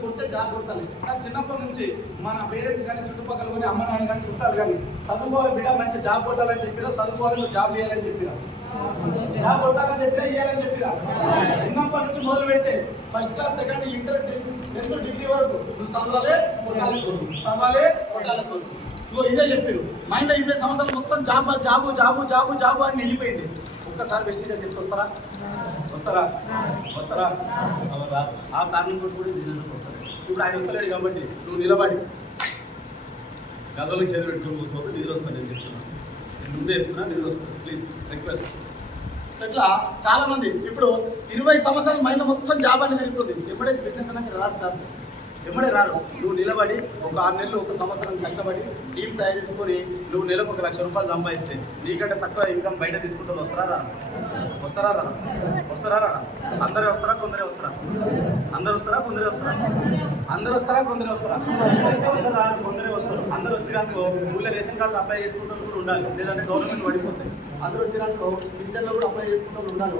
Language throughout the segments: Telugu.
కొడితే జాబ్ కొట్టాలి కానీ చిన్నప్పటి నుంచి మన పేరెంట్స్ కానీ చుట్టుపక్కల కానీ అమ్మ నాన్న కానీ చుట్టాలు కానీ చదువుకోవాలి బిడ్డ మంచి జాబ్ కొట్టాలని చెప్పిరా? చదువుకోవాలి నువ్వు జాబ్ చేయాలని చెప్పిరా? జాబ్ కొట్టాలని చెప్పిరా ఇవ్వాలని చెప్పిరా? చిన్నప్పటి నుంచి మొదలు పెడితే first class second inter tenth degree వరకు నువ్వు చదవాలే కొట్టాలి చదవాలే కొట్టాలి నువ్వు ఇదే చెప్పారు. మైండ్ ఇరవై సంవత్సరాలు మొత్తం job job job job job అని వెళ్ళిపోయింది ఒక్కసారి వెస్టేజ్ అని వస్తారా? వస్తారా? అవరా ఆ కారణం కూడా కూడా నిజంగా వస్తారు ఇప్పుడు ఆయన వస్తలేడు కాబట్టి నువ్వు నిలబడి. గదలకు చేతి పెట్టుకుని కూర్చోవద్దు నిధులు వస్తాను నేను చెప్తున్నాను ముందే చెప్తున్నా నిధులు వస్తాను ప్లీజ్ రిక్వెస్ట్ ఇట్లా చాలా మంది ఇప్పుడు ఇరవై సంవత్సరాల మైండ్ మొత్తం జాబ్ అనేది తిరుగుతుంది. ఎప్పుడైతే బిజినెస్ అనేది రాదు సార్. ఎమ్మడే రారు. నువ్వు నిలబడి ఒక ఆరు నెలలు ఒక సంవత్సరం కష్టపడి టీం తయారు చేసుకొని నువ్వు నెలకు ఒక లక్ష రూపాయలు సంపాదిస్తే నీకంటే తక్కువ ఇన్కమ్ బయట తీసుకుంటారు వస్తారా రా వస్తారా రా వస్తారా రా అందరే వస్తారా కొందరే వస్తారా? అందరు వస్తారా కొందరే వస్తారా? అందరు వస్తారా కొందరే వస్తారా? అందరు రారు కొందరే వస్తారు. అందరు వచ్చినాక ఊళ్ళో రేషన్ కార్డు అప్లై చేసుకుంటూ కూడా ఉండాలి. లేదంటే గవర్నమెంట్ పడిపోతాయి. అందరు వచ్చినాక పింఛన్లో కూడా అప్లై చేసుకుంటూ ఉండాలి.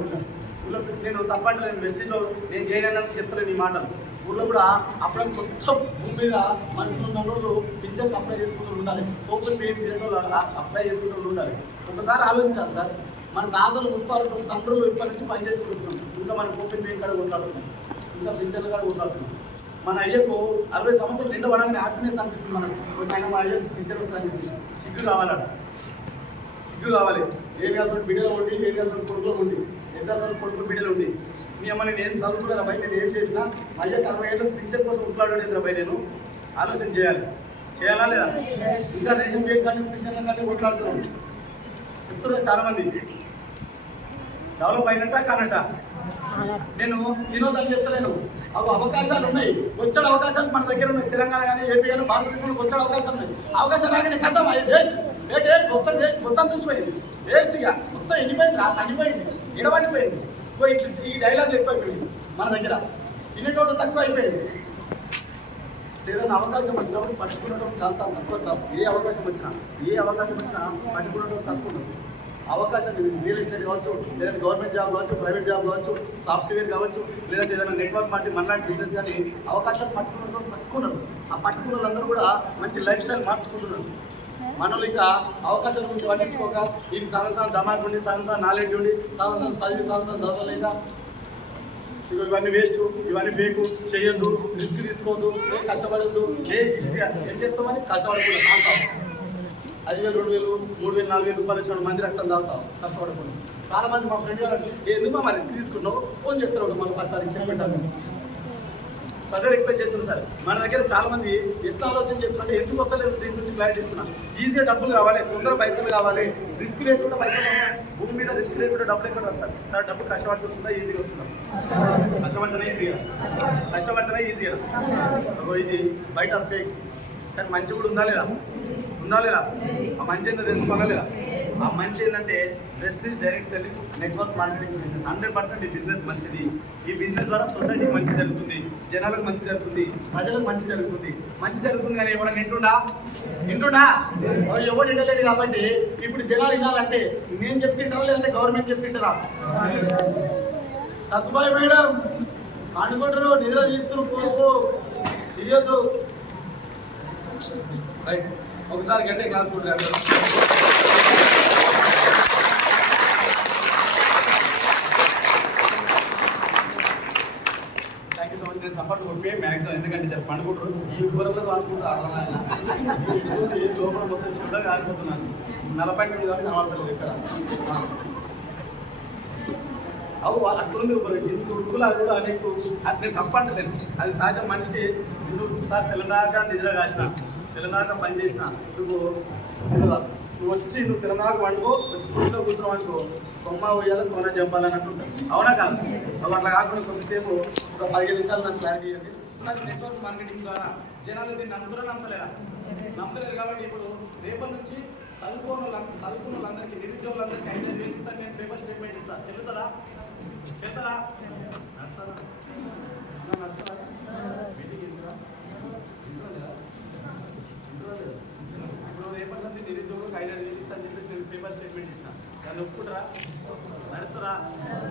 ఊళ్ళో నేను తప్పట్లేదు నేను వెస్టింగ్లో నేను చేయడానికి చెప్తాను నీ మాటలు. ఊళ్ళో కూడా అప్పుడు కొంచెం భూమి మీద మనుషులు ఉన్న వాళ్ళు పింఛన్కి అప్లై చేసుకుంటూ ఉండాలి. ఓపెన్ పేరు తిరగడం అప్లై చేసుకుంటూ ఉండాలి. ఒకసారి ఆలోచించాలి సార్. మన తాతలు ముప్పాలు తండ్రులు ఇప్పటి నుంచి పని చేసుకుంటున్నాం ఇంకా మన ఓపెన్ పేరు కాడ కొట్లాడుతున్నాం. ఇంకా పింఛన్లు కాడ కొట్లాడుతున్నాం. మన అయ్యకు అరవై సంవత్సరాలు నిండా పడగానే హ్యాపీనెస్ అనిపిస్తుంది మనకు. ఆయన మా అయ్యకు పింఛన్ వస్తుంది సిగ్గు కావాలట. సిగ్గు కావాలి. ఏ కాసిన బిడ్డలు ఉండి ఏ కాసిన కొడుకులు ఉండి ఎంత కాసిన కొడుకులు బిడ్డలు ఉండి. మిమ్మల్ని నేను చదువుకున్నాను అబ్బాయి నేను ఏం చేసినా? మళ్ళీ అరవై ఏళ్ళు పింఛన్ కోసం ఉట్లాడలేదు అబ్బాయి నేను? ఆలోచన చేయాలి. చేయాలా లేదా? ఇంకా రేషన్ బియ్యం కానీ పింఛన్ కానీ కొట్లాడుతున్నాను చెప్తున్నారు చాలా మంది. డెవలప్ అయినట్ట కానట నేను తినొద్దని చెప్తలేను. అవి అవకాశాలు ఉన్నాయి. వచ్చే అవకాశాలు మన దగ్గర ఉన్నాయి. తెలంగాణ కానీ ఏపీ కానీ భారతదేశంలో వచ్చే అవకాశాలు ఉన్నాయి. అవకాశం రాగానే కథం అది వేస్ట్ మొత్తం వేస్ట్ మొత్తం చూసిపోయింది వేస్ట్ ఇక. మొత్తం ఎండిపోయింది రా ఎండిపోయింది ఎడబడిపోయింది. ఈ డైలాగ్ ఎక్కువైపోయింది మన దగ్గర. వినేటోడు తక్కువ అయిపోయింది ఏదైనా అవకాశం వచ్చినప్పుడు పట్టుకున్నటం చాలా తక్కువ సార్. ఏ అవకాశం వచ్చినా ఏ అవకాశం వచ్చినా పట్టుకున్నటం తక్కువ ఉంటుంది అవకాశం రియల్ ఎస్టేట్ కావచ్చు లేదా గవర్నమెంట్ జాబ్ కావచ్చు ప్రైవేట్ జాబ్ కావచ్చు సాఫ్ట్వేర్ కావచ్చు లేదంటే ఏదైనా నెట్వర్క్ మార్కెట్ మనలాంటి బిజినెస్ కానీ అవకాశాలు పట్టుకున్నటం తక్కువ ఉన్నారు ఆ పట్టుకున్న వాళ్ళందరూ కూడా మంచి లైఫ్ స్టైల్ మార్చుకుంటున్నారు. మనలో ఇంకా అవకాశాల గురించి పట్టించుకోక ఇది సాధన దమాక్ ఉండి సాధన నాలెడ్జ్ ఉండి సాధన చదివి సాధన చదవలేదా? ఇక ఇవన్నీ వేస్ట్ ఇవన్నీ ఫేక్ చేయొద్దు రిస్క్ తీసుకోవద్దు ఏ కష్టపడద్దు ఏ ఈజీగా ఏం చేస్తామని కష్టపడకుండా తాగుతాం ఐదు వేలు రెండు వేలు మూడు వేలు నాలుగు వేలు రూపాయలు వచ్చిన మంది రక్తం తాగుతాం కష్టపడకుండా. చాలా మంది మా ఫ్రెండ్ ఎందుకు మా రిస్క్ తీసుకున్నావు? ఫోన్ చేస్తున్నాడు మన పత్తానికి చెప్పండి సో అదే రిక్వెస్ట్ చేస్తున్నాను సార్. మన దగ్గర చాలా మంది ఎట్లా ఆలోచన చేస్తున్నారు ఎందుకు వస్తలేదు దీని గురించి క్లారిటీ ఇస్తున్నా. ఈజీగా డబ్బులు కావాలి తొందర పైసలు కావాలి రిస్క్ లేకుండా పైసలు భూమి మీద రిస్క్ లేకుండా డబ్బులు ఎక్కడ సార్? సార్ డబ్బు కష్టపడి వస్తుందా ఈజీగా వస్తుందా? కష్టపడితేనే ఈజీగా కష్టపడితేనే ఈజీగా ఇది బయట ఫేక్ కానీ మంచి కూడా ఉందా లేదా? ఉందా లేదా? ఆ మంచి ఏంటో తెలుసుకోవాలా లేదా? ఆ మంచి ఏంటంటే Prestige direct selling network marketing business hundred percent ఈ బిజినెస్ మంచిది. ఈ బిజినెస్ ద్వారా సొసైటీకి మంచి జరుగుతుంది. జనాలకు మంచి జరుగుతుంది. ప్రజలకు మంచి జరుగుతుంది. మంచి జరుగుతుంది కానీ ఎవరైనా వింటుండా? వింటుండా? ఎవరు ఎవరు కాబట్టి ఇప్పుడు జనాలు వినాలంటే నేను చెప్తుంటారా లేదంటే గవర్నమెంట్ చెప్తుంటారా? సత్తుబాయి మేడం. అనుకుంటారు నిద్ర తీస్తున్నారు పోపు తీయద్దు. రైట్. ఒకసారి గంటే క్లాస్ యూ సో సపోర్ట్ కొట్టే మ్యాక్సిమం ఎందుకంటే ఇద్దరు పండుకుంటారు. ఈ ఊరంలో అనుకుంటారు ఈ లోపల మొత్తం శుద్ధంగా కాలిపోతున్నాను నలభై ఎనిమిది వరకు కనబడలేదు ఇక్కడ. అవు అట్లుంది ఇంత ఉడుకులా కూడా నీకు అది నేను తప్పంటలేదు అది సహజం మనిషికి నువ్వు సార్ తెలంగాణ నిద్ర కాసిన తెలంగాణ పని చేసిన నువ్వు నువ్వు వచ్చి నువ్వు తిరుమలకు వండుకో వచ్చి కూర్చో కూర్చున్నావు అనుకో కొమ్మ పోయాలి కొన చంపాలని అంటుంటావు అవునా కాదు? అవి అట్లా కాకుండా కొంతసేపు ఒక పదిహేను నిమిషాలు నాకు క్లారిటీ ఇవ్వండి. నాకు నెట్వర్క్ మార్కెటింగ్ ద్వారా జనాలు దీన్ని నమ్ముతున్నా నమ్మలేదా? నమ్మలేదు కాబట్టి ఇప్పుడు రేపటి నుంచి చదువుకోని చదువుకున్న వాళ్ళందరికీ నిరుద్యోగులందరికీ ఐదు వేలు ఇస్తాను నేను పేపర్ స్టేట్మెంట్ ఇస్తాను చెల్లుతుందా చేస్తారా నడుస్తుందా అన్నా, నడుస్తుందా మీటింగ్ ఎందుకురా? ఇంట్లో లేదా? ఇంట్లో లేదా? రేపటి నుంచి నిరుద్యోగులకు ఐదు వేలు ఇస్తాను చెప్పేసి నేను పేపర్ స్టేట్మెంట్ ఇస్తాను దాన్ని ఒప్పుకుంటారా? నడుస్తారా?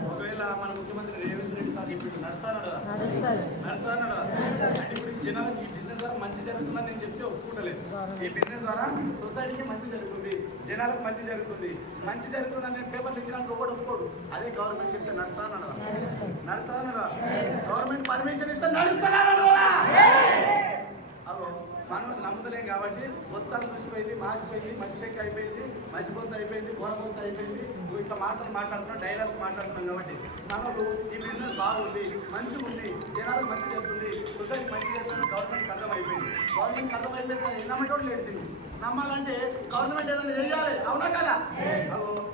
ఒకవేళ మన ముఖ్యమంత్రి రేవంత్ రెడ్డి సార్ చెప్పి నడుస్తానడా నడుస్తానడా అంటే ఇప్పుడు ఈ జనాలకి ఈ బిజినెస్ ద్వారా మంచి జరుగుతుందని నేను చెప్తే ఒప్పుకుంటలేదు. ఈ బిజినెస్ ద్వారా సొసైటీకి మంచి జరుగుతుంది జనాలకు మంచి జరుగుతుంది. మంచి జరుగుతుందని నేను పేపర్లు ఇచ్చినాక ఒకటి ఒప్పుకోడు? అదే గవర్నమెంట్ చెప్తే నడుస్తానడా నడుస్తానడా గవర్నమెంట్ పర్మిషన్ ఇస్తే నడుస్తానడా మనం నమ్ముతలేం కాబట్టి ఉత్సాహం చూసిపోయింది మాసిపోయింది మసిపెక్కి అయిపోయింది మసిపోతు అయిపోయింది గోడబొంత అయిపోయింది. ఇట్లా మాటలు మాట్లాడుతున్నాం డైలాగ్ మాట్లాడుతున్నాం కాబట్టి మనకు ఈ బిజినెస్ బాగుంది మంచిగా ఉంది జనాలకు మంచి చేస్తుంది సొసైటీ మంచి చేస్తుంది గవర్నమెంట్ అర్థం అయిపోయింది. గవర్నమెంట్ అర్థం అయిపోయింది ఎన్నమంటే లేదు దీన్ని నమ్మాలంటే గవర్నమెంట్ ఏదైనా చేయాలి. అవునా కదా?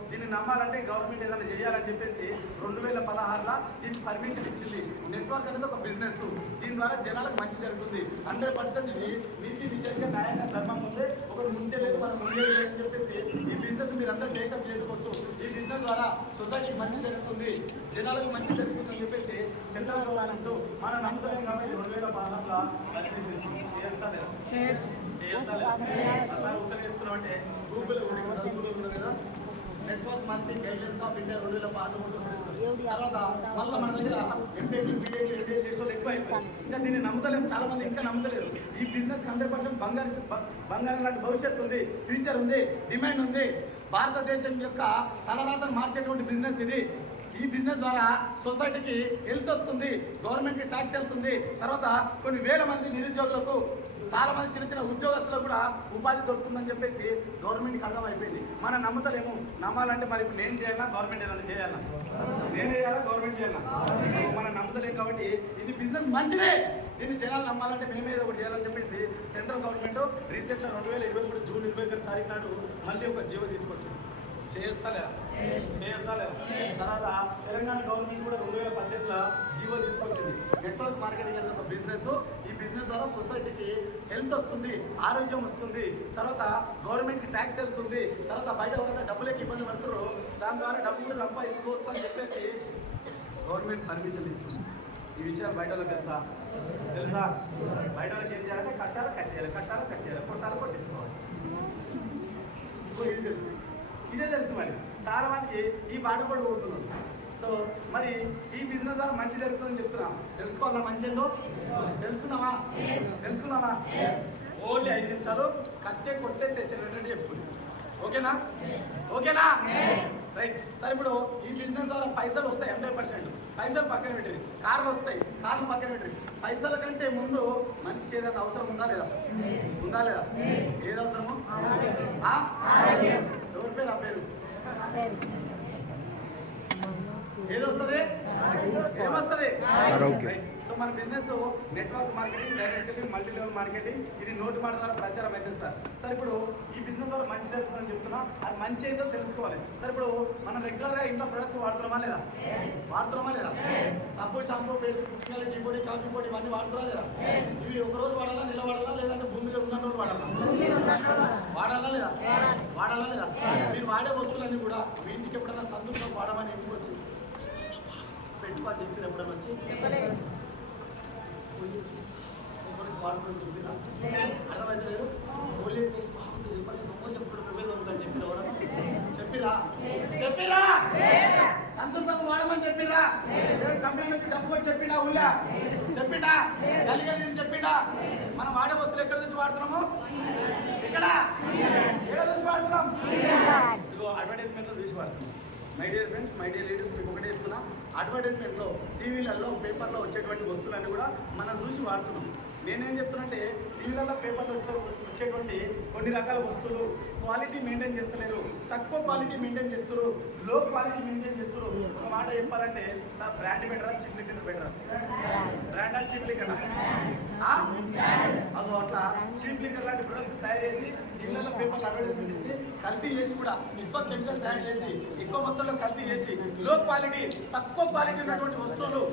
దీన్ని నమ్మాలంటే గవర్నమెంట్ ఏదైనా చేయాలని చెప్పేసి రెండు వేల పదహారులో దీనికి పర్మిషన్ ఇచ్చింది. నెట్వర్క్ అనేది ఒక బిజినెస్ దీని ద్వారా జనాలకు మంచి జరుగుతుంది. హండ్రెడ్ పర్సెంట్ ఇది నీతి నిజంగా న్యాయంగా ధర్మం ఉంది ఒక ముంచే లేదు మనం ముందే లేదు అని చెప్పేసి ఈ బిజినెస్ మీరు అందరూ టేకప్ చేసుకోవచ్చు. ఈ బిజినెస్ ద్వారా సొసైటీకి మంచి జరుగుతుంది. జనాలకు మంచి జరుగుతుంది అని చెప్పేసి సెంట్రల్ గవర్నమెంట్ మన నమ్ముతాం కాబట్టి రెండు వేల పదహారులో పర్మిషన్ ఇచ్చింది. చేయాల్సా లేదా చేయొచ్చా లేదా? ఉత్తరం చెప్తున్నాం అంటే గూగుల్ ఒకటి ఇక్కడ చదువుకుంటూ కదా network marketing guidelines of India రెండు వేల పదకొండు వచ్చేస్తుంది తర్వాత మళ్ళీ మన దగ్గర ఎంపీఎల్ బీటెక్ ఎంపీఎల్ చేసే ఎక్కువ అయిపోయింది ఇంకా దీన్ని నమ్మతలేము చాలా మంది ఇంకా నమ్మతలేరు ఈ బిజినెస్ హండ్రెడ్ పర్సెంట్ బంగారు బంగారం లాంటి భవిష్యత్తు ఉంది ఫ్యూచర్ ఉంది డిమాండ్ ఉంది భారతదేశం యొక్క తలరాతను మార్చేటువంటి బిజినెస్ ఇది ఈ బిజినెస్ ద్వారా సొసైటీకి హెల్త్ వస్తుంది గవర్నమెంట్కి ట్యాక్స్ వెళ్తుంది తర్వాత కొన్ని వేల మంది నిరుద్యోగులకు చాలా మంది చిన్న చిన్న ఉద్యోగస్తులకు కూడా ఉపాధి దొరుకుతుందని చెప్పేసి గవర్నమెంట్కి అర్థం అయిపోయింది. మనం నమ్ముతలేము. నమ్మాలంటే మరి నేను చేయాలా? గవర్నమెంట్ ఏదైనా చేయాలా? నేను చేయాలా? గవర్నమెంట్ చేయాలా? మనం నమ్ముతలేం కాబట్టి ఇది బిజినెస్ మంచిదే. దీన్ని జనాలు నమ్మాలంటే మేమే ఏదో ఒకటి చేయాలని చెప్పేసి సెంట్రల్ గవర్నమెంట్ రీసెంట్గా రెండు వేల ఇరవై మూడు జూన్ ఇరవై ఒకటి తారీఖు నాడు మళ్ళీ ఒక జీవో తీసుకొచ్చింది. చేయొచ్చా లేదా? చేయొచ్చా. లేదా? తర్వాత తెలంగాణ గవర్నమెంట్ కూడా రెండు వేల పద్దెనిమిదిలో జీవో నెట్వర్క్ మార్కెటింగ్ అనేది ఒక బిజినెస్ ఈ బిజినెస్ ద్వారా సొసైటీకి హెల్త్ వస్తుంది ఆరోగ్యం వస్తుంది. తర్వాత గవర్నమెంట్కి ట్యాక్స్ వెళ్తుంది. తర్వాత బయట ఒక డబ్బులకి ఇబ్బంది పడుతున్నారు. దాని ద్వారా డబ్బులు సంపాదించుకోవచ్చు అని చెప్పేసి గవర్నమెంట్ పర్మిషన్ ఇస్తుంది. ఈ విషయాలు బయట వాళ్ళకి తెలుసా? తెలుసా? బయట వాళ్ళకి ఏం చేయాలంటే కట్టాలి కట్ చేయాలి కట్టాలి కట్ చేయాలి కొట్టాలి కొట్టించుకోవాలి. ఇది తెలుసు. ఇదే తెలుసు మరి. చాలా మందికి ఈ పాట కూడా పోతున్నారు సో మరి ఈ బిజినెస్ ద్వారా మంచి జరుగుతుందని చెప్తున్నాం. తెలుసుకోవాలా మంచి ఏందో? తెలుసుకున్నావా? తెలుసుకున్నావా? ఓన్లీ ఐదు నిమిషాలు కట్టే కొట్టే తెచ్చినట్టు చెప్పుకుంది ఓకేనా? ఓకేనా? రైట్ సరే ఇప్పుడు ఈ బిజినెస్ ద్వారా పైసలు వస్తాయి హండ్రెడ్ పర్సెంట్ పైసలు పక్కన పెట్టింది కార్లు వస్తాయి. కార్లు పక్కన పెట్టింది పైసల కంటే ముందు మనిషికి ఏదైనా అవసరం ఉందా లేదా? ఉందా లేదా? ఏది అవసరము? ఎవరి పేరు? ఆ పేరు. ఏది వస్తుంది ఏమొస్తుంది. సో మన business network marketing direct selling multi level marketing ఇది నోటు మాట ద్వారా ప్రచారం అయితే సార్. సార్ ఇప్పుడు ఈ బిజినెస్ ద్వారా మంచి జరుగుతుందని చెప్తున్నా అది మంచి ఏంటో తెలుసుకోవాలి. సార్ ఇప్పుడు మనం రెగ్యులర్గా ఇంట్లో ప్రొడక్ట్స్ వాడుతున్నామా లేదా? వాడుతున్నామా లేదా? సబ్బు షాంపూ పేస్ట్ కుకింగ్ టీ పొడి కాఫీ పొడి ఇవన్నీ వాడుతున్నా లేదా? ఇవి ఒక రోజు వాడాలా నిల వాడాలా? లేదంటే భూమిలో ఉన్న రోజు వాడాలా. వాడాలా లేదా? వాడాలా. లేదా? మీరు వాడే వస్తువులన్నీ కూడా మీ ఇంటికి ఎప్పుడైనా సందులో వాడమని ఇంటికి వచ్చి పెట్టుకోవాలి చెప్పి ఎప్పుడైనా వచ్చి? వాడుకొని చెప్పినా అర్థమైతే లేదు. ఓన్లీ టేస్ట్ బాగుంటుంది చెప్పిన చెప్పిరా చెప్పిరా వాడమని చెప్పిరా కంపెనీ నుంచి డబ్బు కూడా చెప్పిండా గలిగా నేను చెప్పిండా మనం వాడే వస్తువులు ఎక్కడ చూసి వాడుతున్నాము? ఇక్కడ? ఎక్కడ చూసి వాడుతున్నాం? అడ్వర్టైజ్మెంట్లో చూసి వాడుతున్నాం. My dear friends my dear ladies మీకు ఒకటే చెప్తున్నా. అడ్వర్టైజ్మెంట్లో టీవీలలో పేపర్లో వచ్చేటువంటి వస్తువులన్నీ కూడా మనం చూసి వాడుతున్నాం. నేనేం చెప్తున్నానంటే టీవీలలో పేపర్లు వచ్చే వచ్చేటువంటి కొన్ని రకాల వస్తువులు క్వాలిటీ మెయింటైన్ చేస్తలేరు. తక్కువ క్వాలిటీ మెయింటైన్ చేస్తారు లో క్వాలిటీ మెయింటైన్ చేస్తారు ఒక మాట చెప్పాలంటే సార్ బ్రాండ్ బెటరా చీప్ లిక్కర్ బెటరా? బ్రాండా చీప్ అదో అట్లా చీప్ లాంటి ప్రొడక్ట్స్ తయారు చేసి ఇళ్ళలో పేపర్లు అడ్వర్టైజ్మెంట్ ఇచ్చి కల్తీ చేసి కూడా ఎక్కువ కెమికల్స్ యాడ్ చేసి ఎక్కువ మొత్తంలో కల్తీ చేసి లో క్వాలిటీ తక్కువ క్వాలిటీ ఉన్నటువంటి వస్తువులు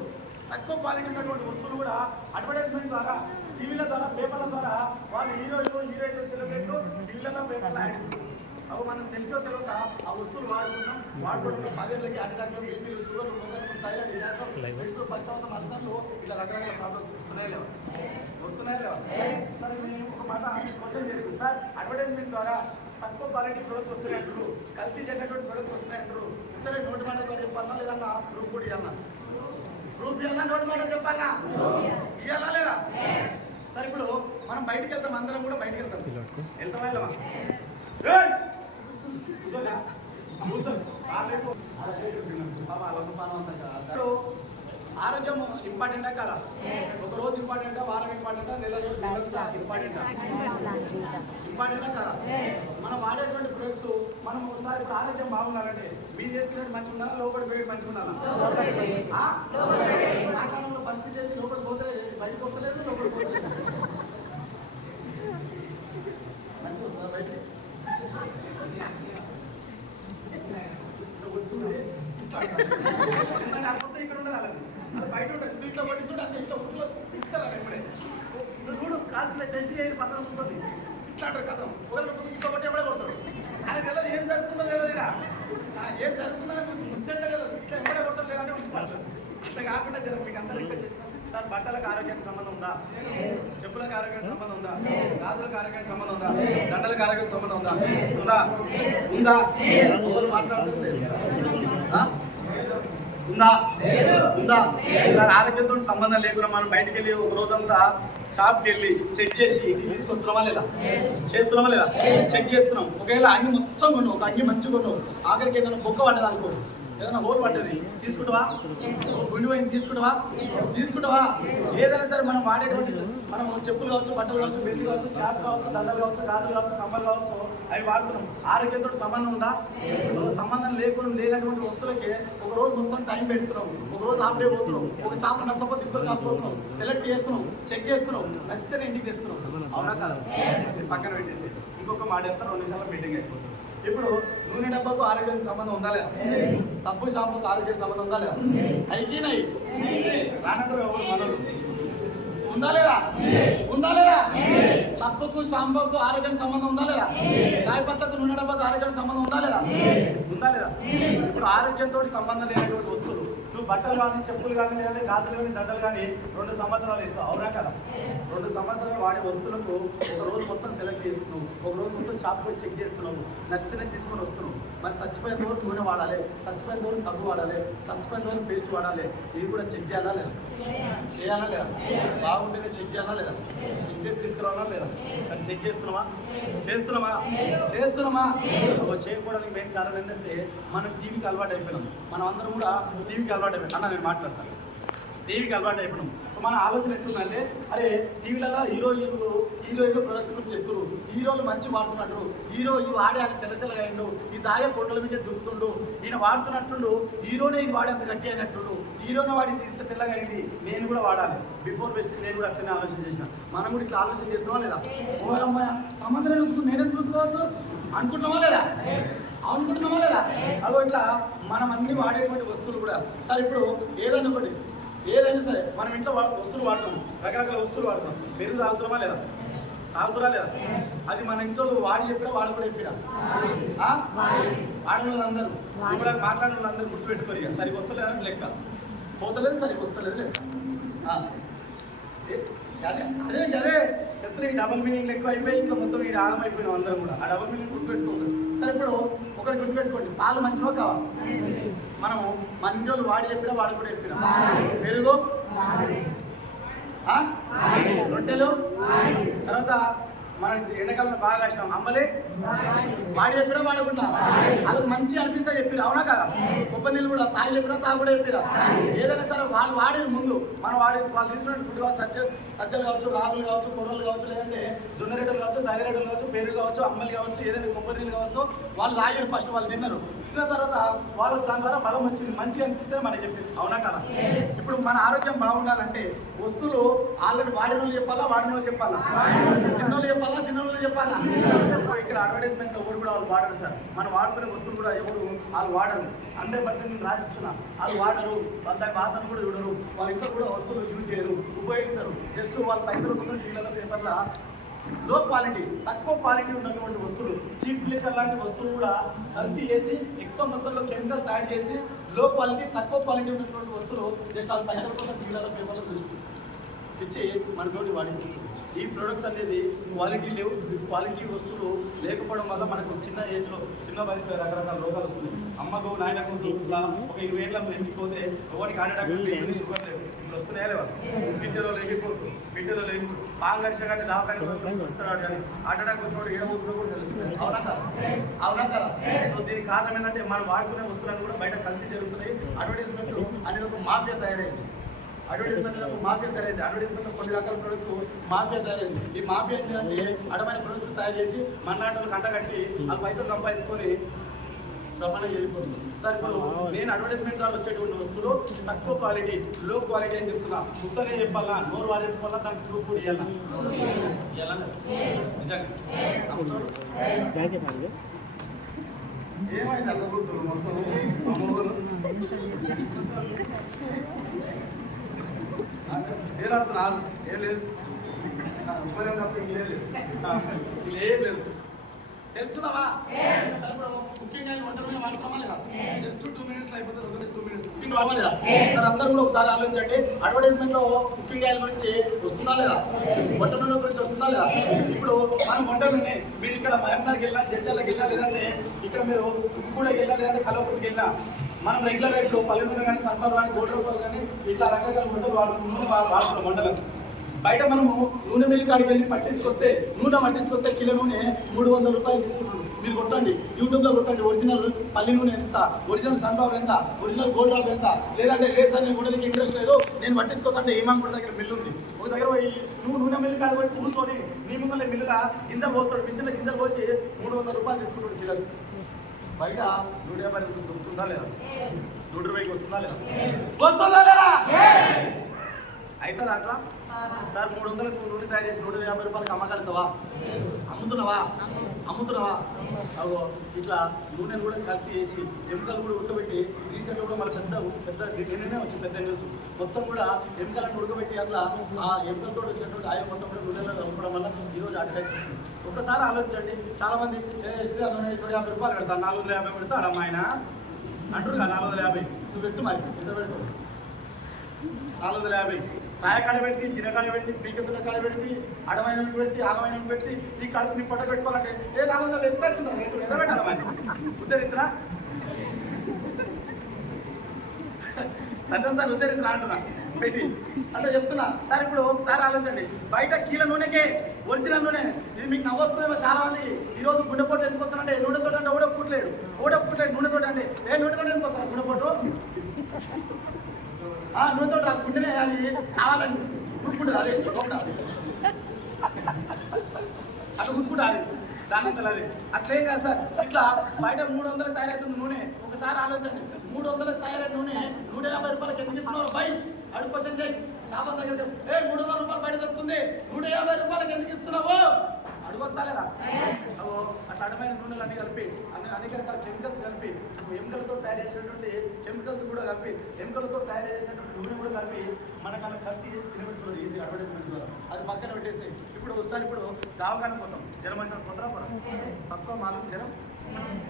తక్కువ క్వాలిటీ ఉన్నటువంటి వస్తువులు కూడా అడ్వర్టైజ్మెంట్ ద్వారా టీవీల ద్వారా పేపర్ల ద్వారా వాళ్ళు హీరోలు హీరోయిన్లు సెలబ్రిటీలు టీవీలలో పేపర్లు ఇస్తారు అవి మనం తెలిసో తర్వాత ఆ వస్తువులు వాడుకుంటాం. వాడుకుంటున్న పదేళ్ళకి అటాక్లు బీపీలు షుగర్లు మొదలు థైరాయిడ్ అల్సర్లు ఇలా రకరకాల ప్రాబ్లమ్స్ వస్తున్నాయి లేవా? వస్తున్నాయి లేవా? సరే నేను ఒక మాట క్వశ్చన్ చేయొచ్చు సార్ అడ్వర్టైజ్మెంట్ ద్వారా తక్కువ క్వాలిటీ ప్రొడక్ట్స్ వస్తున్నాయంటారు కల్తీ చెందినటువంటి ప్రొడక్ట్స్ వస్తున్నాయంటారు ఇతర నోటి మాట ద్వారా చెప్పాలన్నా లేదన్నా రూప్ కూడా ఇవ్వాలన్నా ప్రూఫ్ ఇవ్వాలా నోటి మాట చెప్పాలా? ఇవ్వాలా లేదా? సరే ఇప్పుడు మనం బయటకు వెళ్తాం అందరం కూడా బయటకు వెళ్తాం. ఎంత వెళ్ళమా కూర్చోలే? కూర్చో. అలా పానం అంతా ఆరోగ్యం ఇంపార్టెంటా కదా? ఒక రోజు ఇంపార్టెంటా వారం ఇంపార్టెంటా నెల రోజు ఇంపార్టెంటా? ఇంపార్టెంటా కదా? మనం వాడేటువంటి ప్రొడక్ట్స్ మనం ఒకసారి ఇప్పుడు ఆరోగ్యం బాగుండాలంటే మీరు చేసుకునేది మంచిగా ఉండాలా లోపల పోయేది. మంచిగా ఉండాలా ఆ? మాట్లాడంలో పరిస్థితి ఏంటి? లోపలికి పోతలేదు బయటకు వస్తలేదు లోపలికి పోతలేదు మంచిగా వస్తుందా బయటికి వస్తుంది ఇక్కడ ఉండాలి అది బయట ఉంటుంది ఇట్లా పట్టిస్తుంటే అంటే ఇట్లా ఉట్లో ఇస్తారా ఇప్పుడే నువ్వు చూడు కాదు పక్కన కూర్చొని ఇట్లా అంటారు కదా ఒకరు ఇట్లా పట్టి ఎవడే కొడతాడు ఆయన తెలియదు ఏం జరుగుతుందో తెలియదు ఇక. ఏం జరుగుతుందో ముచ్చట కదా ఇట్లా ఎవడే కొట్టడం లేదంటే ఉండిపోతారు అట్లా కాకుండా జర మీకు అందరూ ఇక్కడ చేస్తాం సార్ బట్టలకు ఆరోగ్యానికి సంబంధం ఉందా? చెప్పులకు ఆరోగ్యానికి సంబంధం ఉందా? గాజులకు ఆరోగ్యానికి సంబంధం ఉందా? దండలకు ఆరోగ్యానికి సంబంధం ఉందా? ఉందా? ఉందా? ఎవరు మాట్లాడుతున్నారు? ఉందా? ఉందా? సార్ ఆరోగ్యంతో సంబంధం లేకుండా మనం బయటికి వెళ్ళి ఒక రోజంతా షాప్కి వెళ్ళి చెక్ చేసి ఇంటికి తీసుకొస్తున్నామా లేదా? చేస్తున్నామా లేదా? చెక్ చేస్తున్నాం ఒకవేళ అన్ని మొత్తం కొన్నావు ఒక అన్ని మంచిగా కొన్నావు ఆఖరికి ఏదైనా బొక్క పడ్డది అనుకో ఏదైనా హోల్ పడ్డది తీసుకుంటావా? గుండి పోయింది తీసుకుంటావా? తీసుకుంటావా? ఏదైనా సరే మనం వాడేటువంటి మనం చెప్పులు కావచ్చు బట్టలు కావచ్చు బెల్లి కావచ్చు క్యాప్ కావచ్చు దండలు కావచ్చు గాజులు కావచ్చు కమ్మలు కావచ్చు అవి వాడుతున్నాం ఆరోగ్యంతో సంబంధం ఉందా? సంబంధం లేకుండా లేనటువంటి వస్తువులకి ఒక రోజు మొత్తం టైం పెడుతున్నాం. ఒక రోజు హాఫ్ డే పోతున్నాం. ఒక షాప్ నచ్చకపోతే ఇంకో షాప్ పోతున్నాం. సెలెక్ట్ చేస్తున్నాం చెక్ చేస్తున్నాం నచ్చితేనే ఇంటికి తెస్తున్నాం. అవునా కాదు? పక్కన పెట్టేసి ఇంకొక మాట చెప్తా రెండు నిమిషాల మీటింగ్ అయిపోతుంది. ఇప్పుడు నూనె డబ్బాకు ఆరోగ్యానికి సంబంధం ఉందా లేదా? సబ్బు షాంపుకు ఆరోగ్యానికి సంబంధం ఉందా లేదా? అయిపోయినాయి రానట్టు ఎవరు మనలు ఉందా లేదా? ఉందా లేదా? సబ్బుకు షాంపుకు ఆరోగ్యానికి సంబంధం ఉందా లేదా? చాయ్ పత్తకు నూనె డబ్బాకు ఆరోగ్యానికి సంబంధం ఉందా లేదా? ఉందా లేదా? ఇప్పుడు ఆరోగ్యంతో సంబంధం లేనటువంటి వస్తువులు బట్టలు కానీ చెప్పులు కానీ లేదంటే గాజులు కానీ దండలు కానీ రెండు సంవత్సరాలు ఇస్తావు. అవునా కదా? రెండు సంవత్సరాలు వాడే వస్తువులకు ఒక రోజు మొత్తం సెలెక్ట్ చేస్తున్నావు. ఒక రోజు మొత్తం షాప్ పోయి చెక్ చేస్తున్నావు. నచ్చితేనే తీసుకొని వస్తున్నావు. మరి చచ్చిపోయిన వరకు నూనె వాడాలి. చచ్చిపోయిన దూరం సబ్బు వాడాలి. చచ్చిపోయిన వరకు పేస్ట్ వాడాలి. ఇవి కూడా చెక్ చేయాలా లేదా? చేయాలా లేదా? బాగుంటేనే చెక్ చేయాలా లేదా? చెక్ చేసి తీసుకురావాలా లేదా? అది చెక్ చేస్తున్నామా చేస్తున్నామా చేస్తున్నామా చేయకూడడానికి చేయకపోవడానికి మెయిన్ కారణం ఏంటంటే మనం టీవీకి అలవాటు అయిపోయినాం మనం అందరం కూడా టీవీకి అలవాటు అన్న నేను మాట్లాడతాను టీవీకి అలవాటు అయిపోయినాం సో మన ఆలోచన ఎట్లుందంటే అరే టీవీలలో హీరో హీరోలు హీరోయిన్లు ప్రొడక్ట్స్ గురించి చెప్తున్నారు హీరోలు మంచి వాడుతున్నట్టు హీరో ఈ వాడే ఆయన తెల్ల తెల్లగా అయిండు ఈ తాగే పొట్టల మీద దుక్కుతుండు ఈయన వాడుతున్నట్టుండు హీరోనే ఇది వాడే అంత గట్టి అయినట్టుండు హీరోనే వాడి ఇంత తెల్లగా అయింది నేను కూడా వాడాలి. బిఫోర్ బెస్ట్ నేను కూడా అట్లనే ఆలోచన చేసిన. మనం కూడా ఇట్లా ఆలోచన చేస్తామా లేదా? ఓ అమ్మాయ ఎందుకు నేను ఎందుకు గుర్తుకోవచ్చు అనుకుంటున్నామా లేదా? అనుకుంటున్నామా లేదా? అదో ఇట్లా మనం అన్ని వాడేటువంటి వస్తువులు కూడా. సరే ఇప్పుడు ఏదైనా ఒకటి ఏదైనా సరే మనం ఇంట్లో వా- వస్తువులు వాడతాం. రకరకాల వస్తువులు వాడతాం. పెరుగు తాగుతున్నామా లేదా? తాగుతురా లేదా? అది మన ఇంట్లో వాడి చెప్పినా వాడు కూడా చెప్పినా? వాడిన వాళ్ళందరూ ఇప్పుడు మాట్లాడిన వాళ్ళందరూ గుర్తుపెట్టుకోరు ఇక. సరిగ్గా వస్తలేదని లెక్క. పోతలేదు సరిగ్గా వస్తలేదు లెక్క ఏ- అదే అదే చెప్తున్నా ఈ డబల్ మీనింగ్ ఎక్కువ అయిపోయి ఇట్లా మొత్తం ఈ ఆగం అయిపోయినాం అందరం కూడా. ఆ డబల్ మీనింగ్ గుర్తుపెట్టుకోండి సరే ఇప్పుడు ఒకటి గుర్తుపెట్టుకోండి. పాలు మంచివా కావాలి మనము మన ఇంట్లో వాడి చెప్పినా వాడు కూడా చెప్పినా. పెరుగు? రొట్టెలు? తర్వాత మన ఎండాకాలం బాగా ఇష్టం అమ్మలే. వాడి చెప్పినా వాడకుండా. వాళ్ళకి మంచి అనిపిస్తే చెప్పిరా అవునా కదా? గొప్ప నీళ్ళు కూడా తాగి చెప్పినా తా కూడా చెప్పిరా ఏదైనా సరే వాళ్ళు వాడేది ముందు. మనం వాడి వాళ్ళు తీసుకునే ఫుడ్ కావచ్చు సజ్జ సజ్జలు కావచ్చు రాగులు కావచ్చు కొర్రలు కావచ్చు లేదంటే జొన్న రెడ్డలు కావచ్చు తాగి రెడ్డలు కావచ్చు పేరు కావచ్చు అమ్మలు కావచ్చు ఏదైనా కొబ్బరి నీళ్ళు కావచ్చు వాళ్ళు తాగారు ఫస్ట్ వాళ్ళు తిన్నారు. తిన్న తర్వాత వాళ్ళకి దాని ద్వారా బలం వచ్చింది మంచి అనిపిస్తే మనకి చెప్పింది. అవునా కదా? ఇప్పుడు మన ఆరోగ్యం బాగుండాలంటే వస్తువులు ఆల్రెడీ వాడిన వాళ్ళు చెప్పాలా వాడిన వాళ్ళు చెప్పాలా చిన్నోళ్ళు చెప్పాలా. చిన్నోళ్ళు చెప్పాలా? ఇక్కడ అడ్వర్టైజ్మెంట్ ఎవరు కూడా వాళ్ళు వాడరు సార్. మనం వాడుకునే వస్తువులు కూడా ఎవరు వాళ్ళు వాడరు. హండ్రెడ్ పర్సెంట్ నేను రాసిస్తున్నా. వాళ్ళు వాడరు వాళ్ళ వాసన కూడా చూడరు. వాళ్ళ ఇంట్లో కూడా వస్తువులు యూజ్ చేయరు ఉపయోగించరు. జస్ట్ వాళ్ళ పైసల కోసం టీవీలలో పేపర్ల లో క్వాలిటీ తక్కువ క్వాలిటీ ఉన్నటువంటి వస్తువులు. చీప్ లిక్కర్ లాంటి వస్తువులు కూడా కల్తీ చేసి ఎక్కువ మొత్తంలో కెమికల్స్ యాడ్ చేసి లో క్వాలిటీ తక్కువ క్వాలిటీ ఉన్నటువంటి వస్తువులు జస్ట్ వాళ్ళ పైసల కోసం టీవీలలో పేపర్లో చూసుకుంటారు ఇచ్చి మనతోటి వాడిపిస్తుంది ఈ ప్రొడక్ట్స్ అనేది క్వాలిటీ లేవు క్వాలిటీ వస్తువులు లేకపోవడం వల్ల మనకు చిన్న ఏజ్లో చిన్న వయసులో రకరకాల రోగాలు వస్తున్నాయి. అమ్మకు నాయనకు ఒక ఇరవై ఏళ్ళ ఎవరికి హార్ట్ అటాక్ షుగర్ లేవు ఇప్పుడు వస్తున్నాయా లేవా? బిడ్డలో లేకపోతు బిడ్డలో లేకు పాంగర్ష కానీ దావకాని వస్తున్నాడు కానీ అటాక్ వచ్చినప్పుడు ఏ ఊపిలో కూడా తెలుస్తుంది. అవునా కదా? అవునా కదా? సో దీనికి కారణం ఏంటంటే మనం వాడుకునే వస్తువులను కూడా బయట కల్తీ జరుగుతున్నాయి. అడ్వర్టైజ్మెంట్ అనేది ఒక మాఫియా తయారైంది. అడ్వర్టైజ్మెంట్లకు మాఫియా తయారైంది. అడ్వర్టైజ్మెంట్లో కొన్ని రకాల ప్రొడక్ట్స్ మాఫియా తయారైంది. ఈ మాఫియా ఏంటంటే అడమైన ప్రొడక్ట్స్ తయారు చేసి మన్నాటలు కంటగట్టి ఆ పైసలు సంపాదించుకొని ప్రమాణం వెళ్ళిపోతుంది సార్ ఇప్పుడు నేను అడ్వర్టైజ్మెంట్ ద్వారా వచ్చేటువంటి వస్తువులు తక్కువ క్వాలిటీ లో క్వాలిటీ అని చెప్తున్నా. ఉత్తనే చెప్పాలా? నోరు వారేసుకోవాలా? దానికి ప్రూఫ్ కూడా ఇవ్వాలా ఇవ్వాలా నిజంగా. ఏమైంది? అట్లా కూర్చున్నారు మొత్తం. మామూలు ఏం ఏం లేదు ఉపయోగం తప్ప ఇంకేం లేదు. ఏం లేదు. తెలుసుకున్నావా? అయిన వంటలు వాడుకోమా లేదా జస్ట్ టూ మినిట్స్ అయిపోతుంది ఒక టూ మినిట్స్ కుకింగ్ సార్ అందరూ కూడా ఒకసారి ఆలోచించండి. అడ్వర్టైజ్మెంట్లో కుకింగ్ ఆయిల్ గురించి వస్తుందా లేదా? వంట నూనె గురించి వస్తుందా లేదా? ఇప్పుడు మనం వంట నూనె మీరు ఇక్కడ మహమ్నార్కి వెళ్ళినా జడ్చర్లకు వెళ్ళినా లేదంటే ఇక్కడ మీరు కూడా వెళ్ళినా లేదంటే కలవకుడికి వెళ్ళినా మనం రెగ్యులర్ రేట్లు పల్లె నూనె కానీ సన్ఫ్లవర్ కానీ గోల్డ్ రూపాయలు కానీ ఇట్లా రకరకాల వంటలు వాడుతున్నాం నూనె వాడుతున్నాం వంటలకు బయట మనము నూనె మిల్లి కాడికి వెళ్ళి పట్టించుకొస్తే నూనె పట్టించుకొస్తే కిలో నూనె మూడు వందల రూపాయలు తీసుకుంటున్నాడు మీరు కొట్టండి. యూట్యూబ్లో కొట్టండి. ఒరిజినల్ పల్లి నూనె ఎంత? ఒరిజినల్ సన్ఫ్లవర్ ఎంత? ఒరిజినల్ గోల్డ్ రాబ్ ఎంత? లేదంటే లేస్ అని కూడా ఇంట్రెస్ట్ లేదు. నేను పట్టించుకోసంటే ఏమాం కూడా దగ్గర మిల్లు ఉంది. ఒక దగ్గర పోయి నువ్వు నూనె మిల్లి కాడ పోయి కూర్చొని నీ ముందు మిల్లుగా గింజలు పోస్తాడు. మిషన్ గింజలు పోసి మూడు వందల రూపాయలు తీసుకుంటాడు కిలోకి. బయట నూట యాభై రూపాయలు దొరుకుతుందా లేదా? నూట ఇరవైకి వస్తుందా లేదా? వస్తుందా లేదా? అవుతుందా అట్లా? సార్ మూడు వందలకు నూనె తయారు చేసి నూట యాభై రూపాయలకి అమ్మగలుగుతావా అమ్ముతున్నావా? అమ్ముతున్నావా అవో ఇట్లా నూనెను కూడా కలిపి చేసి ఎముకలు కూడా ఉడకబెట్టి రీసెంట్గా కూడా మన పెద్ద పెద్ద నిన్ననే వచ్చింది పెద్ద న్యూస్. మొత్తం కూడా ఎముకలను ఉడకబెట్టి అట్లా ఆ ఎముకలతో వచ్చినటువంటి ఆయన మొత్తం కూడా నూనెలో కలపడం వల్ల ఈరోజు అటాక్ చేస్తుంది ఒకసారి ఆలోచించండి. చాలా మంది "ఏ, ఎస్టీఆర్ నూనె నూట యాభై రూపాయలు పెడతాను నాలుగు వందల యాభై పెడతాడు అమ్మ ఆయన? అంటారు కదా నాలుగు వందల యాభై. నువ్వు పెట్టు మరి ఎంత పెడతావు? నాలుగు వందల యాభై. కాయకాడ పెట్టి జిర కాడ పెట్టి పీకెత్తుల కాడ పెట్టి అడమైన పెట్టి ఆగమైన పెట్టి ఈ కడుపు నీ పొట్ట పెట్టుకోవాలంటే ఏ నాలుగు వందలు ఎంత పెట్టాలి మరి? సత్యం సార్ ఉద్దరిద్రా అంటున్నా. పెట్టి. అట్లా చెప్తున్నా. సార్ ఇప్పుడు ఒకసారి ఆలోచండి బయట కీల నూనెకే ఒరిజినల్ నూనె. ఇది మీకు నవ్వొస్తుందేమో చాలా మంది ఈ రోజు గుండెపోటు ఎందుకు వస్తానంటే నూనెతో అంటే ఊడపుట్లేడు ఊడపుట్లేడు నూనెతో అంటే ఏ నూనెతో ఎందుకు వస్తాను గుండెపోటు ఆ నూనెతో రాదు గుండెనే అది కావాలని గుట్టుకుంటుంది అదే. అట్లా గుట్టుకుంటుంది దానంతలు అది అట్లేం కాదు సార్. ఇట్లా బయట మూడు వందలకు తయారవుతుంది నూనె. ఒకసారి ఆలోచండి మూడు వందలకు తయారైన నూనె నూట యాభై రూపాయలకి ఎందుకు ఇస్తున్నారు బై అడుగు క్వశ్చన్ చేయి షాపర్ దగ్గర చెప్పు. ఏ మూడు వందల రూపాయలు బయట దొరుకుతుంది. నూట యాభై రూపాయలకి ఎందుకు ఇస్తున్నావు? అడగొచ్చా లేదా? అట్లా అడమైన నూనెలు అన్ని కలిపి అన్ని అనేక రకాల కెమికల్స్ కలిపి ఎముకలతో తయారు చేసినటువంటి కెమికల్స్ కూడా కలిపి ఎముకలతో తయారు చేసినటువంటి నూనె కూడా కలిపి మనకు అలా కల్తీ చేసి తినబెట్టుకోరు ఈజీగా అడ్వర్టైజ్మెంట్ ద్వారా అది పక్కన పెట్టేసి ఇప్పుడు ఒకసారి ఇప్పుడు దావకాని పోతాం. జ్వరం వచ్చిన పొందరా పోరా? సత్వ మాలం జ్వరం?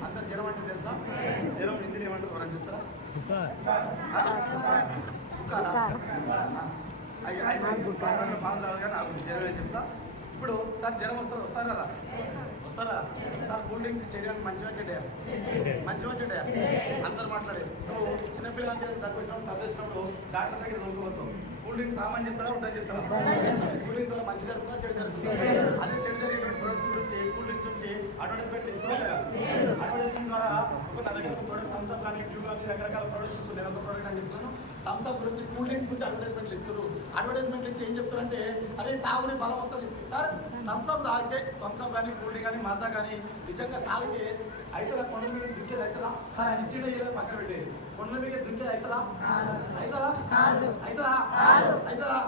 అంత జ్వరం అంటే తెలుసా? జ్వరం హిందీ ఏమంటారు ఎవరైనా చెప్తారా? అయిపోయింది. పాలు కానీ నాకు జ్వరం చెప్తా. ఇప్పుడు సార్ జ్వరం వస్తుంది వస్తారు కదా. వస్తారా సార్ కూల్ డ్రింక్స్ శరీరానికి మంచిగా చెడ్డయా? మంచిగా చెడ్డయా? అందరు మాట్లాడేది నువ్వు చిన్నపిల్లలకి దగ్గర వచ్చినప్పుడు సర్ది వచ్చినప్పుడు డాక్టర్ దగ్గర కొనుక్కోవద్దు కూల్ డ్రింక్ తామని చెప్తారా ఉంటా చెప్తారా కూల్ డ్రింక్ వల్ల మంచి జరుగుతుందా చెడు జరుగుతుంది? అది చెడు జరిగేటువంటి ప్రొడక్ట్స్ గురించి కూల్ డ్రింక్స్ నుంచి అడ్వర్టైజ్మెంట్ ఇస్తూ అడ్వర్టైజ్మెంట్ ద్వారా ఒక నా దగ్గర ప్రోడక్ట్ థమ్స్అప్ కానీ ట్యూబ్ కానీ రకరకాల ప్రొడక్ట్స్ ఇస్తుంది నేను ఒక ప్రోడక్ట్ అని చెప్తున్నాను. థమ్స్ అప్ గురించి కూల్ డ్రింక్స్ గురించి అడ్వర్టైజ్మెంట్లు ఇస్తారు అడ్వర్టైజ్మెంట్లు ఇచ్చి ఏం చెప్తారంటే అరే తాగుని బలం వస్తుంది. సార్ థమ్స్ అప్ తాగితే థమ్స్ అప్ కానీ కూల్ డ్రింక్ కానీ మజా కానీ నిజంగా తాగితే అయితే కొండ మీద దుంకేది అవుతుందా సార్ ఆయన ఇచ్చేది ఏదో పక్కన పెట్టేది కొండ మీద దుంకేది అవుతుందా అవుతుందా అవుతుందా అవుతుందా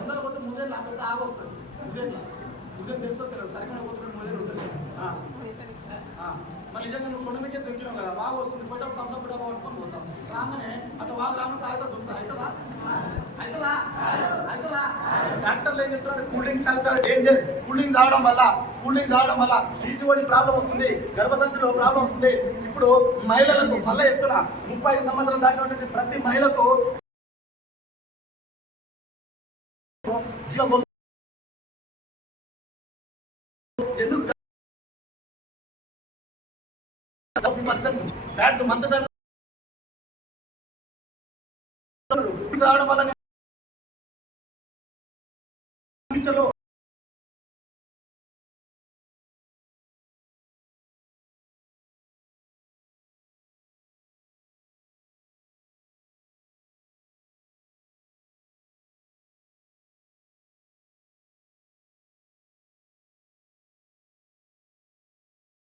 ముందర పోతే ముందే నాకు పెద్ద ఆగ వస్తుంది ఉదయం ఉదయం తెలుసో సరిగ్గా పోతున్న ముందే ఉంటుంది ఆ. మరి నిజంగా నువ్వు కొండ మీకే దొరికినావు కదా బాగా వస్తుంది. పోతే థమ్స్ అప్ డబ్బా పట్టుకొని పోతాం రాగానే అటు వాళ్ళు రాను తాగుతా దొరుకుతా అవుతుందా అవుతుందా అవుతుందా డాక్టర్లు ఏం చెప్తున్నారు? కూల్ డ్రింక్ చాలా చాలా డేంజర్ కూల్ డ్రింక్ తాగడం వల్ల కూల్ డ్రింక్ తాగడం వల్ల పీసీఓడి ప్రాబ్లం వస్తుంది గర్భసంచిలో ప్రాబ్లం వస్తుంది. ఇప్పుడు మహిళలకు మళ్ళీ చెప్తున్నా ముప్పై ఐదు సంవత్సరాలు దాటినటువంటి ప్రతి మహిళకు జీవ బ్యాట్స్ మంత్ రావడం వల్ల